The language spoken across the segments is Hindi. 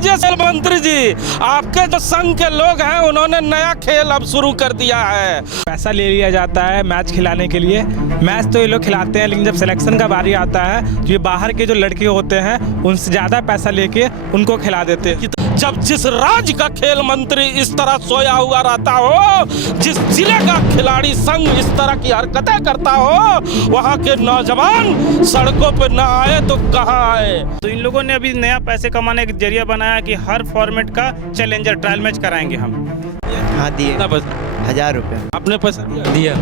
लीजिए मंत्री जी, आपके जो संघ के लोग हैं उन्होंने नया खेल अब शुरू कर दिया है। पैसा ले लिया जाता है मैच खिलाने के लिए। मैच तो ये लोग खिलाते हैं, लेकिन जब सिलेक्शन का बारी आता है तो ये बाहर के जो लड़के होते हैं उनसे ज़्यादा पैसा लेके उनको खिला देते हैं। जब जिस राज्य का खेल मंत्री इस तरह सोया हुआ रहता हो, जिस जिले का खिलाड़ी संघ इस तरह की हरकतें करता हो, वहाँ के नौजवान सड़कों पे ना आए तो कहाँ आए। तो इन लोगों ने अभी नया पैसे कमाने का जरिया बनाया कि हर फॉर्मेट का चैलेंजर ट्रायल मैच कराएंगे हम। हाँ दिए 1000 रुपये। आपने पैसा दिया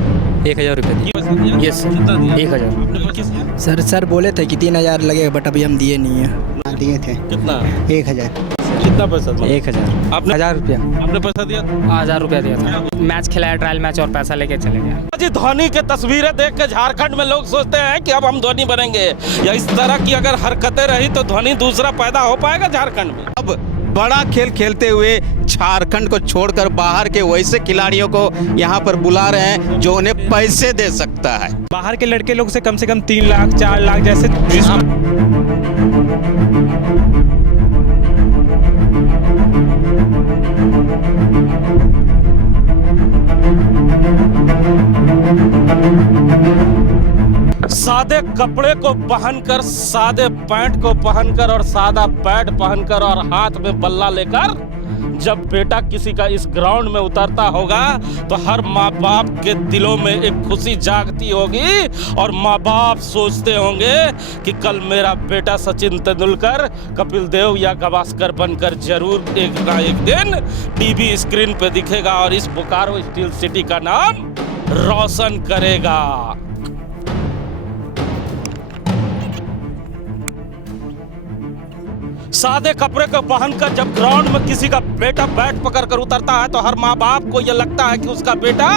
1000 रुपये दिया। यस 1000। सर बोले थे कि 3000 लगेगा, बट अभी हम दिए नहीं है। दिए थे कितना? 1000। कितना पैसा? 1000। आपने 1000 रुपया। आपने पैसा दिया? 1000 रुपया दिया था। मैच खिलाया ट्रायल मैच और पैसा लेके चले गया। जी धोनी के तस्वीरें देख के झारखंड में लोग सोचते हैं कि अब हम धोनी बनेंगे, या इस तरह की अगर हरकतें रही तो धोनी दूसरा पैदा हो पाएगा झारखंड में। अब बड़ा खेल खेलते हुए झारखंड को छोड़कर बाहर के वैसे खिलाड़ियों को यहाँ पर बुला रहे हैं जो उन्हें पैसे दे सकता है। बाहर के लड़के लोग से कम 3 लाख 4 लाख जैसे सादे कपड़े को पहनकर, सादे पैंट को पहनकर और सादा पैड पहनकर और हाथ में बल्ला लेकर जब बेटा किसी का इस ग्राउंड में उतरता होगा तो हर माँ बाप के दिलों में एक खुशी जागती होगी और माँ बाप सोचते होंगे कि कल मेरा बेटा सचिन तेंदुलकर, कपिल देव या गावस्कर बनकर जरूर एक ना एक दिन टीवी स्क्रीन पे दिखेगा और इस बोकारो स्टील सिटी का नाम रोशन करेगा। सादे कपड़े को पहनकर जब ग्राउंड में किसी का बेटा बैट पकड़कर उतरता है तो हर माँ बाप को यह लगता है कि उसका बेटा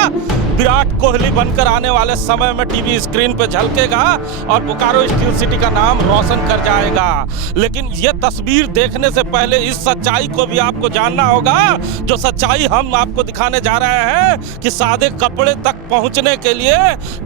विराट कोहली बनकर आने वाले समय में टीवी स्क्रीन पे झलकेगा और बोकारो स्टील सिटी का नाम रोशन कर जाएगा। लेकिन यह तस्वीर देखने से पहले इस सच्चाई को भी आपको जानना होगा, जो सच्चाई हम आपको दिखाने जा रहे हैं कि सादे कपड़े तक पहुंचने के लिए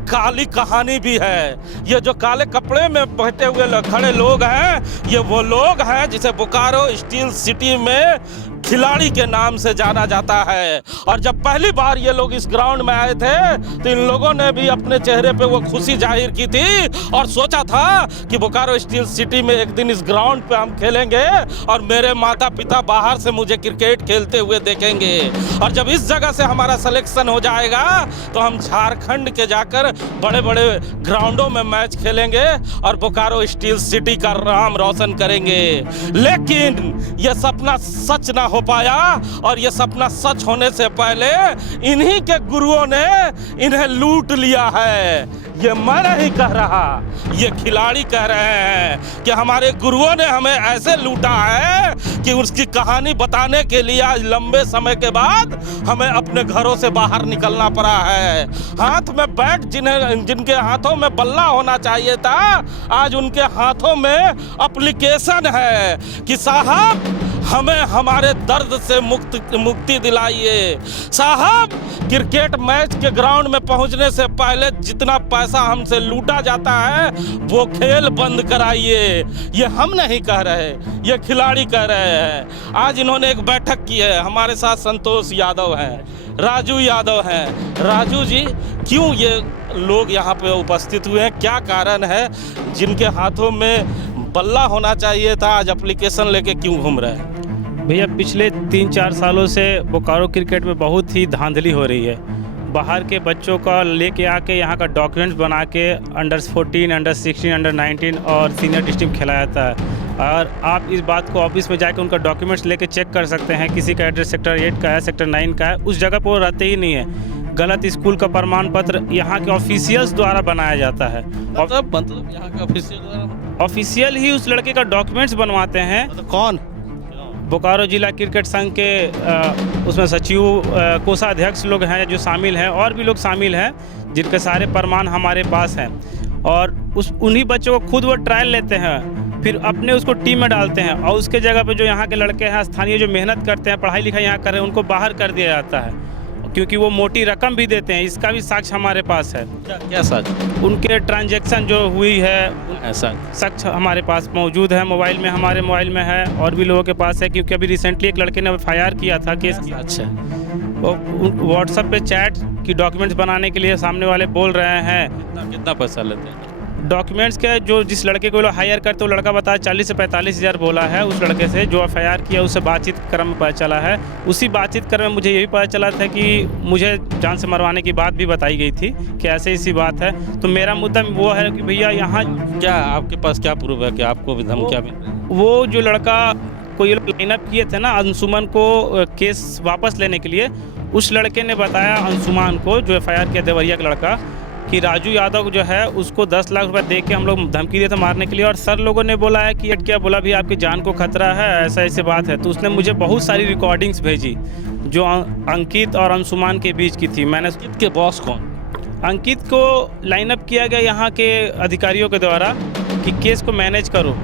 काली कहानी भी है। ये जो काले कपड़े में बैठे हुए खड़े लोग हैं, ये वो लोग हैं जिसे बोकारो स्टील सिटी में खिलाड़ी के नाम से जाना जाता है। और जब पहली बार ये लोग इस ग्राउंड में आए थे तो इन लोगों ने भी अपने चेहरे पे वो खुशी जाहिर की थी और सोचा था कि बोकारो स्टील सिटी में एक दिन इस ग्राउंड पे हम खेलेंगे और मेरे माता पिता बाहर से मुझे क्रिकेट खेलते हुए देखेंगे। और जब इस जगह से हमारा सिलेक्शन हो जाएगा तो हम झारखंड के जाकर बड़े बड़े ग्राउंडों में मैच खेलेंगे और बोकारो स्टील सिटी का नाम रोशन करेंगे। लेकिन यह सपना सच ना हो पाया और यह सपना सच होने से पहले इन्हीं के गुरुओं ने इन्हें लूट लिया है। ये मैं नहीं कह रहा, ये खिलाड़ी कह रहे हैं कि हमारे गुरुओं ने हमें ऐसे लूटा है कि उसकी कहानी बताने के लिए आज लंबे समय के बाद हमें अपने घरों से बाहर निकलना पड़ा है। हाथ में बैट जिनके हाथों में बल्ला होना चाहिए था, आज उनके हाथों में एप्लीकेशन है कि साहब हमें हमारे दर्द से मुक्ति दिलाइए। साहब क्रिकेट मैच के ग्राउंड में पहुंचने से पहले जितना पैसा हमसे लूटा जाता है वो खेल बंद कराइए। ये हम नहीं कह रहे, ये खिलाड़ी कह रहे हैं। आज इन्होंने एक बैठक की है, हमारे साथ संतोष यादव हैं, राजू यादव हैं। राजू जी, क्यों ये लोग यहाँ पे उपस्थित हुए हैं, क्या कारण है? जिनके हाथों में बल्ला होना चाहिए था आज एप्लीकेशन लेके क्यों घूम रहे हैं? भैया पिछले 3-4 सालों से बोकारो क्रिकेट में बहुत ही धांधली हो रही है। बाहर के बच्चों का लेके आके यहाँ का डॉक्यूमेंट्स बना के अंडर 14, अंडर 16, अंडर 19 और सीनियर डिस्ट्रिक्ट खेला जाता है। और आप इस बात को ऑफिस में जाके उनका डॉक्यूमेंट्स लेके चेक कर सकते हैं। किसी का एड्रेस सेक्टर 8 का है, सेक्टर 9 का है, उस जगह पर वो रहते ही नहीं है। गलत स्कूल का प्रमाण पत्र यहाँ के ऑफिशियल्स द्वारा बनाया जाता है। मतलब यहाँ के ऑफिशियल ही उस लड़के का डॉक्यूमेंट्स बनवाते हैं। तो कौन? बोकारो जिला क्रिकेट संघ के उसमें सचिव, कोषाध्यक्ष लोग हैं जो शामिल हैं, और भी लोग शामिल हैं जिनके सारे प्रमाण हमारे पास हैं। और उन्हीं बच्चों को खुद वो ट्रायल लेते हैं, फिर अपने उसको टीम में डालते हैं और उसके जगह पे जो यहाँ के लड़के हैं स्थानीय जो मेहनत करते हैं, पढ़ाई लिखाई यहाँ कर रहे हैं, उनको बाहर कर दिया जाता है। क्योंकि वो मोटी रकम भी देते हैं। इसका भी साक्ष्य हमारे पास है। क्या सच उनके ट्रांजैक्शन जो हुई है ऐसा? साक्ष्य हमारे पास मौजूद है, मोबाइल में, हमारे मोबाइल में है और भी लोगों के पास है। क्योंकि अभी रिसेंटली एक लड़के ने FIR किया था केस किया। अच्छा, वो व्हाट्सएप पे चैट की डॉक्यूमेंट्स बनाने के लिए सामने वाले बोल रहे हैं। कितना पैसा लेते हैं? डॉक्यूमेंट्स के जो जिस लड़के को लोग हायर करते वो लड़का बताया 40 से 45 हज़ार बोला है उस लड़के से जो FIR किया। उससे बातचीत क्रम में पता चला है। उसी बातचीत क्रम में मुझे यही पता चला था कि मुझे जान से मरवाने की बात भी बताई गई थी कि ऐसे इसी बात है। तो मेरा मुद्दा वो है कि भैया यहाँ क्या आपके पास क्या प्रूफ है कि आपको भी धमकियाँ मिल रही हैं? वो जो लड़का को ये लोग लाइनअप किए थे ना अंशुमन को केस वापस लेने के लिए, उस लड़के ने बताया अंशुमान को जो FIR किया देवरिया का लड़का कि राजू यादव जो है उसको 10 लाख रुपए दे के हम लोग धमकी दिए थे मारने के लिए। और सर लोगों ने बोला है कि ये क्या बोला भी आपकी जान को खतरा है, ऐसा ऐसी बात है। तो उसने मुझे बहुत सारी रिकॉर्डिंग्स भेजी जो अंकित और अंशुमान के बीच की थी। मैंने के बॉस कौन? अंकित को लाइनअप किया गया यहाँ के अधिकारियों के द्वारा कि केस को मैनेज करो।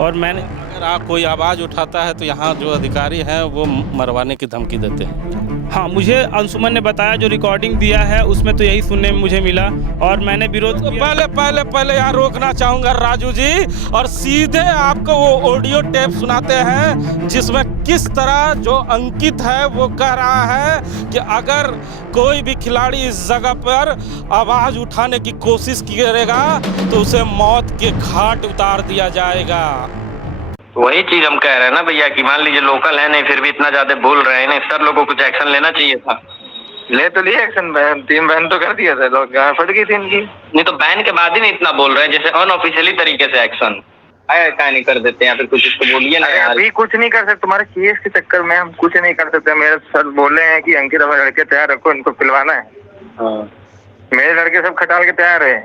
और मैंने अगर आप कोई आवाज़ उठाता है तो यहाँ जो अधिकारी हैं वो मरवाने की धमकी देते हैं। हाँ, मुझे अंशुमन ने बताया जो रिकॉर्डिंग दिया है उसमें तो यही सुनने में मुझे मिला और मैंने विरोध तो किया। पहले यहाँ रोकना चाहूँगा राजू जी, और सीधे आपको वो ऑडियो टेप सुनाते हैं जिसमें किस तरह जो अंकित है वो कह रहा है कि अगर कोई भी खिलाड़ी इस जगह पर आवाज़ उठाने की कोशिश करेगा तो उसे मौत के घाट उतार दिया जाएगा। वही चीज हम कह रहे हैं ना भैया कि मान लीजिए लोकल है नहीं फिर भी इतना ज्यादा बोल रहे हैं, नहीं सर लोगों को कुछ एक्शन लेना चाहिए था। ले तो लिया एक्शन, टीम बैन तो कर दिया था, लोग फट गई थी इनकी। नहीं तो बैन के बाद ही नहीं इतना बोल रहे हैं, जैसे अनऑफिशियली तरीके से एक्शन क्या नहीं कर देते हैं, फिर कुछ इसको बोलिए ना यार। अभी कुछ नहीं कर सकते, तुम्हारे केस के चक्कर में हम कुछ नहीं कर सकते। मेरे सर बोले हैं कि अंकित अब लड़के तैयार रखो, इनको पिलवाना है। मेरे लड़के सब खटाल के तैयार है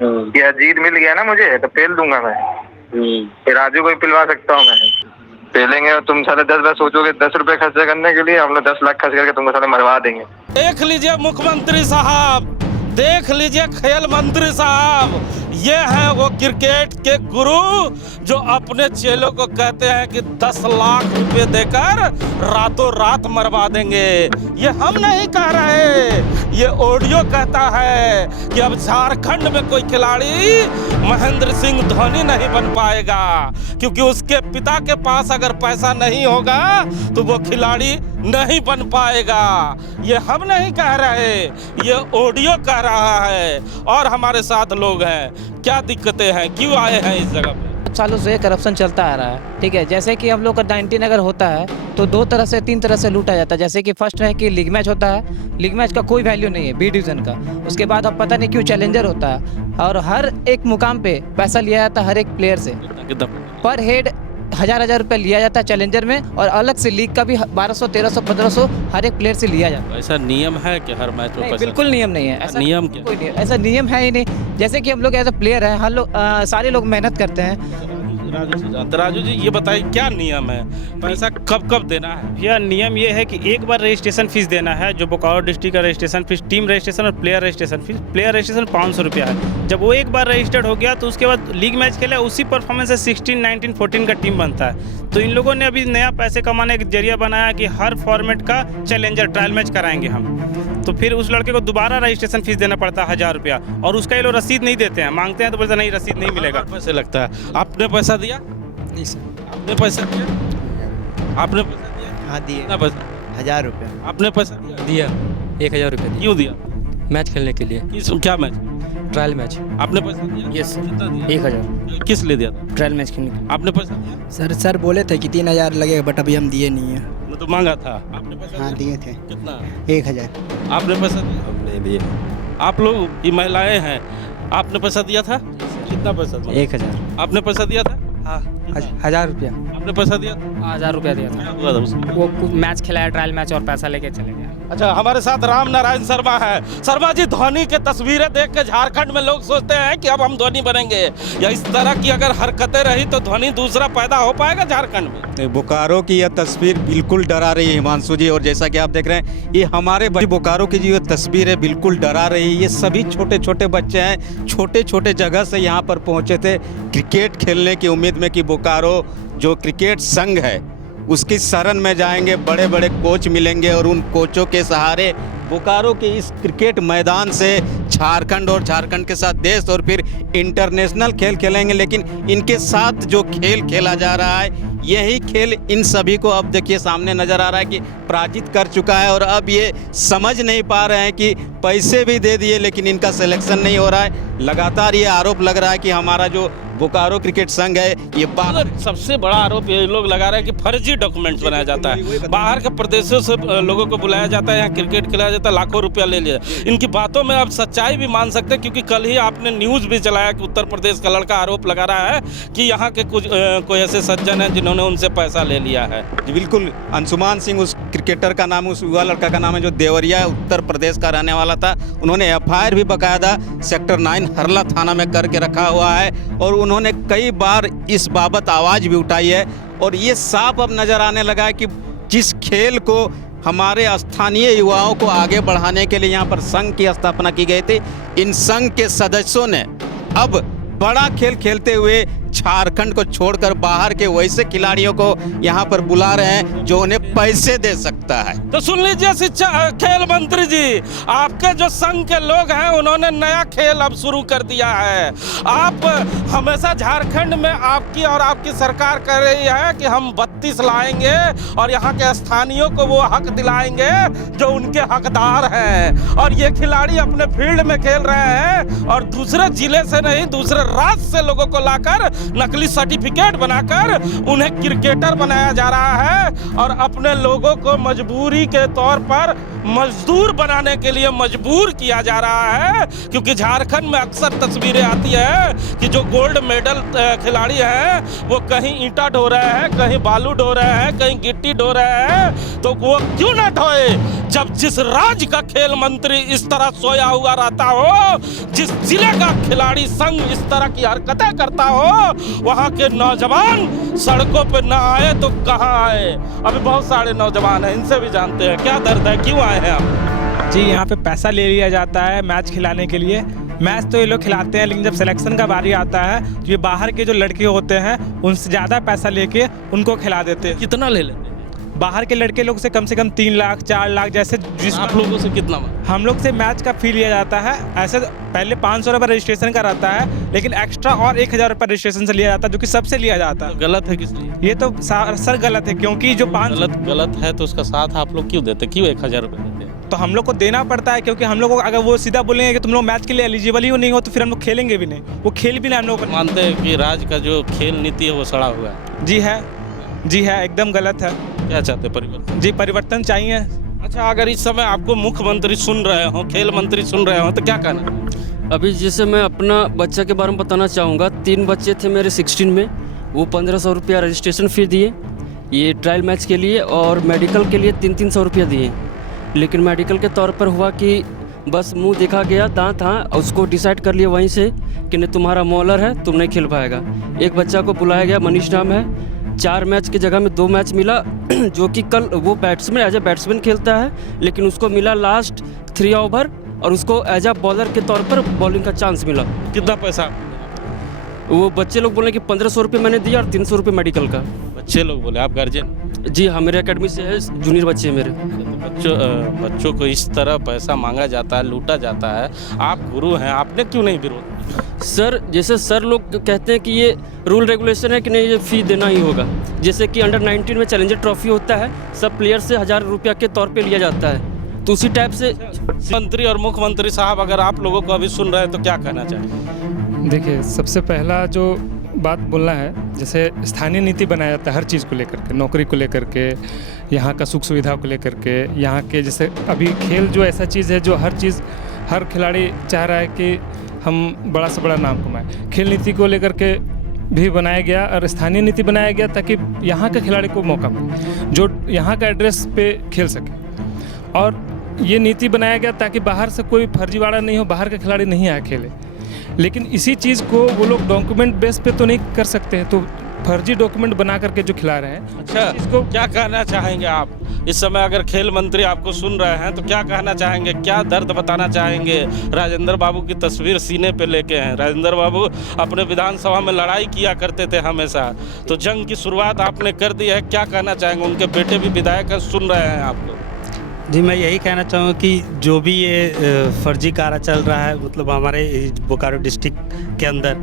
कि अजीत मिल गया ना मुझे तो पेल दूंगा मैं, फिर राजू को भी पिलवा सकता हूँ मैं। पेलेंगे और तुम साले 10 बार सोचोगे 10 रुपए खर्च करने के लिए, हम लोग 10 लाख खर्च करके तुमको साले मरवा देंगे। देख लीजिए मुख्यमंत्री साहब, देख लीजिए खेल मंत्री साहब, ये हैं वो क्रिकेट के गुरु जो अपने चेलों को कहते हैं कि 10 लाख रुपए देकर रातों रात मरवा देंगे। ये हम नहीं कह रहे, ये ऑडियो कहता है कि अब झारखंड में कोई खिलाड़ी महेंद्र सिंह धोनी नहीं बन पाएगा, क्योंकि उसके पिता के पास अगर पैसा नहीं होगा तो वो खिलाड़ी नहीं बन पाएगा। ये हम नहीं कह रहे, ये ऑडियो कह रहा है। और हमारे साथ लोग हैं, क्या दिक्कतें हैं, क्यों आए हैं इस जगह पे? सालों से करप्शन चलता आ रहा है, ठीक है। जैसे कि हम लोग का 19 अगर होता है तो 2 तरह से 3 तरह से लूटा जाता है। जैसे कि फर्स्ट है कि लीग मैच होता है, लीग मैच का कोई वैल्यू नहीं है बी डिवीज़न का। उसके बाद अब पता नहीं क्यों चैलेंजर होता है और हर एक मुकाम पे पैसा लिया जाता है हर एक प्लेयर से। पर हेड 1000 रुपये लिया जाता है चैलेंजर में, और अलग से लीग का भी 1200, 1300, 1500 हर एक प्लेयर से लिया जाता है। ऐसा नियम है कि हर मैच में पैसा? बिल्कुल नियम नहीं है ऐसा। नियम क्या? कोई नहीं, ऐसा नियम है ही नहीं। जैसे कि हम लोग एज अ प्लेयर हैं, हर लोग सारे लोग मेहनत करते हैं। राजू जी ये बताइए क्या नियम है, पैसा कब कब देना है? यह नियम ये है कि एक बार रजिस्ट्रेशन फीस देना है, जो बोकारो डिस्ट्रिक्ट का रजिस्ट्रेशन फीस, टीम रजिस्ट्रेशन और player registration fees. Player registration 500 रुपया है। जब वो एक बार रजिस्टर्ड हो गया तो उसके बाद लीग मैच खेले, उसी परफॉर्मेंस से 16, 19, 14 का टीम बनता है। तो इन लोगों ने अभी नया पैसे कमाने का जरिया बनाया कि हर फॉर्मेट का चैलेंजर ट्रायल मैच कराएंगे हम। तो फिर उस लड़के को दोबारा रजिस्ट्रेशन फीस देना पड़ता है 1000 रुपया, और उसका ये लोग रसीद नहीं देते हैं। मांगते हैं तो बोलते नहीं रसीद नहीं मिलेगा। पैसे लगता है। आपने पैसा दिया? नहीं सर। आपने पैसा दिया? आपने पैसा दिया? हाँ दिए। कितना पैसा? 1000 रुपये। आपने पैसा दिया? दिया 1000 रुपये दिया क्यों दिया? मैच खेलने के लिए, किस क्या मैच? Trial match. आपने पैसा दिया? यस, कितना दिया? 1000 किस लिए दिया था? ट्रायल मैच खेलने के आपने पैसा दिया? सर बोले थे कि 3000 लगेगा, बट अभी हम दिए नहीं है। मैं तो मांगा था। आपने पैसा हाँ दिया? दिए थे कितना? 1000। आपने पैसा दिया? हमने दिए। आप लोग ये महिलाएं हैं, आपने पैसा दिया था? कितना पैसा दिया? 1000। आपने पैसा दिया था? हाँ 1000 रुपया। आपने पैसा दिया था? 1000 रुपया दिया था। क्या हुआ था उसमें? वो मैच खिलाया ट्रायल मैच और पैसा लेके चले गया। अच्छा, हमारे साथ राम नारायण शर्मा है। शर्मा जी, धोनी के तस्वीरें देख के झारखंड में लोग सोचते हैं कि अब हम धोनी बनेंगे, या इस तरह की अगर हरकतें रही तो धोनी दूसरा पैदा हो पाएगा झारखंड में? बोकारो की यह तस्वीर बिल्कुल डरा रही है हिमांशु जी, और जैसा कि आप देख रहे हैं ये हमारे बोकारो की जो तस्वीर है बिल्कुल डरा रही है। ये सभी छोटे छोटे बच्चे हैं, छोटे छोटे जगह से यहाँ पर पहुँचे थे क्रिकेट खेलने की उम्मीद में कि बोकारो जो क्रिकेट संघ है उसकी शरण में जाएंगे, बड़े बड़े कोच मिलेंगे और उन कोचों के सहारे बोकारो के इस क्रिकेट मैदान से झारखंड और झारखंड के साथ देश और फिर इंटरनेशनल खेल खेलेंगे। लेकिन इनके साथ जो खेल खेला जा रहा है, यही खेल इन सभी को अब देखिए सामने नज़र आ रहा है कि पराजित कर चुका है। और अब ये समझ नहीं पा रहे हैं कि पैसे भी दे दिए लेकिन इनका सिलेक्शन नहीं हो रहा है। लगातार ये आरोप लग रहा है कि हमारा जो बोकारो क्रिकेट संघ है ये सबसे बड़ा आरोप ये लोग लगा रहे हैं कि फर्जी डॉक्यूमेंट्स बनाया जाता है। बाहर के प्रदेशों से लोगों को बुलाया जाता है, यहाँ क्रिकेट खिलाया जाता है, लाखों रुपया ले लिया। इनकी बातों में अब सच्चाई भी मान सकते हैं, क्योंकि कल ही आपने न्यूज़ भी चलाया कि उत्तर प्रदेश का लड़का आरोप लगा रहा है कि यहाँ के कुछ कोई ऐसे सज्जन हैं जिन्होंने उनसे पैसा ले लिया है। जी बिल्कुल, अंशुमान सिंह उस क्रिकेटर का नाम, उस युवा लड़का का नाम है जो देवरिया उत्तर प्रदेश का रहने वाला था। उन्होंने एफआईआर भी बाकायदा सेक्टर 9 हरला थाना में करके रखा हुआ है और उन्होंने कई बार इस बाबत आवाज़ भी उठाई है। और ये साफ अब नज़र आने लगा है कि जिस खेल को हमारे स्थानीय युवाओं को आगे बढ़ाने के लिए यहाँ पर संघ की स्थापना की गई थी, इन संघ के सदस्यों ने अब बड़ा खेल खेलते हुए झारखंड को छोड़कर बाहर के वैसे खिलाड़ियों को यहाँ पर बुला रहे हैं जो उन्हें पैसे दे सकता है। तो सुन लीजिए शिक्षा खेल मंत्री जी, आपके जो संघ के लोग हैं उन्होंने नया खेल अब शुरू कर दिया है। आप हमेशा झारखंड में आपकी और आपकी सरकार कह रही है कि हम 32 लाएंगे और यहाँ के स्थानीयों को वो हक दिलाएंगे जो उनके हकदार हैं। और ये खिलाड़ी अपने फील्ड में खेल रहे हैं और दूसरे जिले से नहीं, दूसरे राज्य से लोगों को लाकर नकली सर्टिफिकेट बनाकर उन्हें क्रिकेटर बनाया जा रहा है और अपने लोगों को मजबूरी के तौर पर मजदूर बनाने के लिए मजबूर किया जा रहा है। क्योंकि झारखंड में अक्सर तस्वीरें आती है कि जो गोल्ड मेडल खिलाड़ी हैं वो कहीं ईंटा ढो रहे हैं, कहीं बालू ढो रहे हैं, कहीं गिट्टी ढो रहे हैं। तो वो क्यों ना ढोए जब जिस राज्य का खेल मंत्री इस तरह सोया हुआ रहता हो, जिस जिले का खिलाड़ी संघ इस तरह की हरकतें करता हो, वहाँ के नौजवान सड़कों पे ना आए तो कहाँ आए। अभी बहुत सारे नौजवान हैं, इनसे भी जानते हैं क्या दर्द है, क्यों आए हैं आप? जी, यहाँ पे पैसा ले लिया जाता है मैच खिलाने के लिए। मैच तो ये लोग खिलाते हैं, लेकिन जब सिलेक्शन का बारी आता है तो ये बाहर के जो लड़के होते हैं उनसे ज़्यादा पैसा लेके उनको खिला देते हैं। कितना ले लेते हैं? बाहर के लड़के लोग से कम 3 लाख 4 लाख, जैसे जिस आप लोगों से कितना? हम लोग से मैच का फी लिया जाता है। ऐसे पहले 500 रुपये रजिस्ट्रेशन का रहता है, लेकिन एक्स्ट्रा और 1000 रुपये रजिस्ट्रेशन से लिया जाता है, जो कि सबसे लिया जाता है। गलत है किस लिए? ये तो सर गलत है, क्योंकि जो गलत है तो उसका साथ आप लोग क्यों देते, क्यों 1000 रुपये देते हैं? तो हम लोग को देना पड़ता है, क्योंकि हम लोग को अगर वो सीधा बोलेंगे कि तुम लोग मैच के लिए एलिजिबल ही नहीं हो तो फिर हम लोग खेलेंगे भी नहीं, वो खेल भी नहीं हम लोग। मानते हैं कि राज्य का जो खेल नीति है वो सड़ा हुआ है? जी है, एकदम गलत है। क्या चाहते परिवर्तन? जी, परिवर्तन चाहिए। अच्छा, अगर इस समय आपको मुख्यमंत्री सुन रहे हो, खेल मंत्री सुन रहे हो, तो क्या कहना? अभी जैसे मैं अपना बच्चा के बारे में बताना चाहूँगा। 3 बच्चे थे मेरे 16 में, वो 1500 रुपया रजिस्ट्रेशन फ़ी दिए ये ट्रायल मैच के लिए, और मेडिकल के लिए 300 रुपया दिए। लेकिन मेडिकल के तौर पर हुआ कि बस मुंह देखा गया, दांत हाँ, उसको डिसाइड कर लिया वहीं से कि नहीं तुम्हारा मॉलर है, तुम नहीं खेल पाएगा। एक बच्चा को बुलाया गया, मनीष नाम है, 4 मैच की जगह में 2 मैच मिला, जो कि कल वो बैट्समैन एज ए बैट्समैन खेलता है, लेकिन उसको मिला लास्ट 3 ओवर और उसको एज ए बॉलर के तौर पर बॉलिंग का चांस मिला। कितना पैसा? वो बच्चे लोग बोले कि 1500 रुपये मैंने दिया और 300 रुपये मेडिकल का। बच्चे लोग बोले, आप गार्जियन? जी हाँ, मेरे एकेडमी से है, जूनियर बच्चे हैं मेरे। बच्चों को इस तरह पैसा मांगा जाता है, लूटा जाता है, आप गुरु हैं, आपने क्यों नहीं विरोध? सर, जैसे सर लोग कहते हैं कि ये रूल रेगुलेशन है कि नहीं, ये फ़ी देना ही होगा। जैसे कि अंडर 19 में चैलेंजर ट्रॉफी होता है, सब प्लेयर से 1000 रुपया के तौर पे लिया जाता है, तो उसी टाइप से। मंत्री और मुख्यमंत्री साहब अगर आप लोगों को अभी सुन रहे हैं तो क्या कहना चाहिए? देखिए, सबसे पहला जो बात बोलना है, जैसे स्थानीय नीति बनाया जाता है हर चीज़ को लेकर के, नौकरी को लेकर के, यहाँ का सुख सुविधा को लेकर के, यहाँ के जैसे अभी खेल जो ऐसा चीज़ है जो हर खिलाड़ी चाह रहा है कि हम बड़ा से बड़ा नाम कमाएं। खेल नीति को लेकर के भी बनाया गया और स्थानीय नीति बनाया गया ताकि यहाँ के खिलाड़ी को मौका मिले जो यहाँ का एड्रेस पे खेल सके। और ये नीति बनाया गया ताकि बाहर से कोई फर्जीवाड़ा नहीं हो, बाहर के खिलाड़ी नहीं आए खेले। लेकिन इसी चीज़ को वो लोग डॉक्यूमेंट बेस पे तो नहीं कर सकते हैं, तो फर्जी डॉक्यूमेंट बना करके जो खिला रहे हैं। अच्छा, इसको क्या कहना चाहेंगे आप इस समय, अगर खेल मंत्री आपको सुन रहे हैं तो क्या कहना चाहेंगे, क्या दर्द बताना चाहेंगे? राजेंद्र बाबू की तस्वीर सीने पे लेके हैं। राजेंद्र बाबू अपने विधानसभा में लड़ाई किया करते थे हमेशा, तो जंग की शुरुआत आपने कर दी है, क्या कहना चाहेंगे? उनके बेटे भी विधायक हैं, सुन रहे हैं आपको। जी, मैं यही कहना चाहूँगा कि जो भी ये फर्जी कारा चल रहा है मतलब हमारे बोकारो डिस्ट्रिक्ट के अंदर,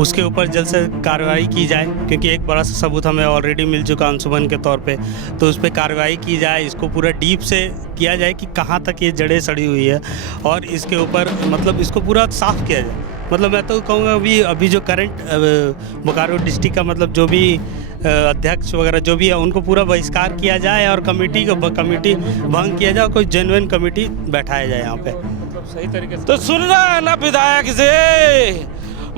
उसके ऊपर जल्द से कार्रवाई की जाए, क्योंकि एक बड़ा सा सबूत हमें ऑलरेडी मिल चुका अंशुमन के तौर पे, तो उस पर कार्रवाई की जाए, इसको पूरा डीप से किया जाए कि कहाँ तक ये जड़ें सड़ी हुई है, और इसके ऊपर मतलब इसको पूरा साफ़ किया जाए। मतलब मैं तो कहूँगा अभी जो करंट बोकारो डिस्ट्रिक्ट का मतलब जो भी अध्यक्ष वगैरह जो भी है उनको पूरा बहिष्कार किया जाए, और कमेटी भंग किया जाए, और कोई जेन्युइन कमेटी बैठाया जाए यहाँ पे। सही तरीके से तो सुन रहा है ना विधायक जी,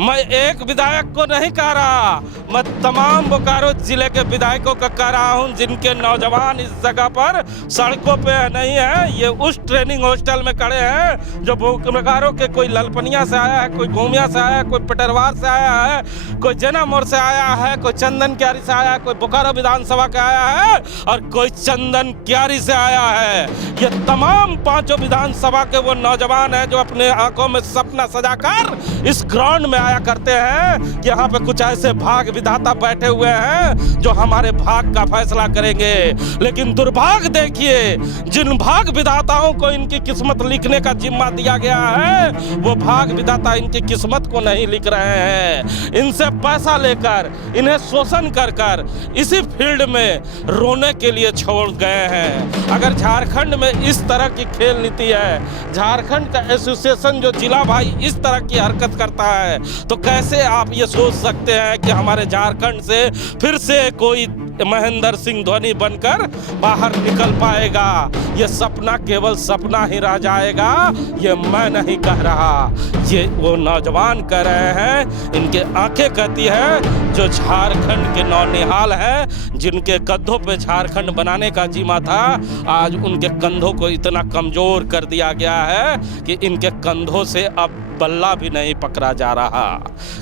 मैं एक विधायक को नहीं कह रहा, मैं तमाम बोकारो जिले के विधायकों का कह रहा हूं जिनके नौजवान इस जगह पर सड़कों पे नहीं है, ये उस ट्रेनिंग हॉस्टल में खड़े हैं जो बोकारो के कोई ललपनिया से आया है, कोई गोमिया से आया है, कोई पटरवार से आया है, कोई जनामोर से आया है, कोई चंदन क्यारी से आया है, कोई बोकारो विधानसभा का आया है, और कोई चंदन क्यारी से आया है। ये तमाम पांचों विधानसभा के वो नौजवान हैं जो अपने आंखों में सपना सजाकर इस ग्राउंड में आया करते हैं कि यहाँ पे कुछ ऐसे भाग विधाता बैठे हुए हैं जो हमारे भाग का फैसला करेंगे। लेकिन दुर्भाग्य देखिए, जिन भाग विधाताओं को इनकी किस्मत लिखने का जिम्मा दिया गया है, वो भाग विधाता इनकी किस्मत को नहीं लिख रहे हैं। इनसे पैसा लेकर, इन्हें शोषण कर कर इसी फील्ड में रोने के लिए छोड़ गए हैं। अगर झारखंड में इस तरह की खेल नीति है, झारखंड का एसोसिएशन जो जिला भाई इस तरह की हरकत करता है, तो कैसे आप ये सोच सकते हैं कि हमारे झारखंड से फिर से कोई महेंद्र सिंह धोनी बनकर बाहर निकल पाएगा? ये सपना केवल सपना ही रह जाएगा। ये मैं नहीं कह रहा, ये वो नौजवान कह रहे हैं, इनके आंखें कहती है जो झारखंड के नौनिहाल हैं, जिनके कंधों पे झारखंड बनाने का जिम्मा था, आज उनके कंधों को इतना कमज़ोर कर दिया गया है कि इनके कंधों से अब बल्ला भी नहीं पकड़ा जा रहा।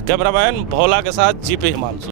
कैमरामैन भोला के साथ जीपी हिमांशु।